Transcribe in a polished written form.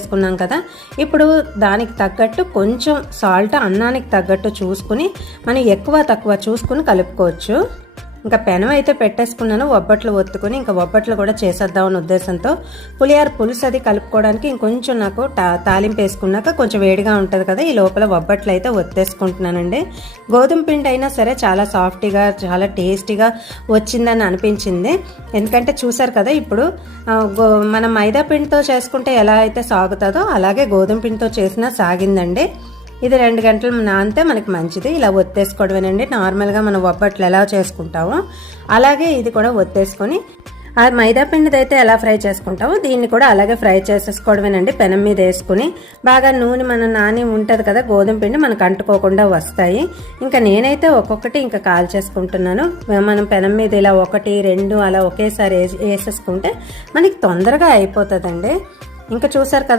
వేసుకున్నాం కదా, ఇప్పుడు దానికి తగ్గట్టు కొంచెం సాల్ట్ అన్నానికి తగ్గట్టు చూసుకుని మనం ఎక్కువ తక్కువ చూసుకుని కలుపుకోవచ్చు. ఇంకా పెనం అయితే పెట్టేసుకున్నాను, ఒబ్బట్లు ఒత్తుకుని ఇంకా ఒబ్బట్లు కూడా చేసేద్దామని ఉద్దేశంతో పులిహార పులుసు అది కలుపుకోవడానికి ఇంకొంచెం నాకు తాలింపు వేసుకున్నాక కొంచెం వేడిగా ఉంటుంది కదా, ఈ లోపల ఒబ్బట్లు అయితే ఒత్తేసుకుంటున్నానండి. గోధుమ పిండి అయినా సరే చాలా సాఫ్ట్గా చాలా టేస్టీగా వచ్చిందని అనిపించింది. ఎందుకంటే చూసారు కదా, ఇప్పుడు మనం మైదా పిండితో చేసుకుంటే ఎలా అయితే సాగుతుందో అలాగే గోధుమ పిండితో చేసినా సాగిందండి. ఇది 2 గంటలు నానితే మనకి మంచిది. ఇలా ఒత్తేసుకోవడమేనండి, నార్మల్గా మనం ఒబ్బట్లు ఎలా చేసుకుంటామో అలాగే ఇది కూడా ఒత్తేసుకొని ఆ మైదా పిండిది అయితే ఎలా ఫ్రై చేసుకుంటామో దీన్ని కూడా అలాగే ఫ్రై చేసేసుకోవడమేనండి. పెనం మీద వేసుకుని బాగా నూనె మన నాని ఉంటుంది కదా, గోధుమ పిండి మనకు అంటుకోకుండా వస్తాయి. ఇంకా నేనైతే ఒక్కొక్కటి ఇంకా కాల్ చేసుకుంటున్నాను. మనం పెనం మీద ఇలా 1, 2 అలా ఒకేసారి వేసేసుకుంటే మనకి తొందరగా అయిపోతుందండి. ఇంకా చూసారు కదా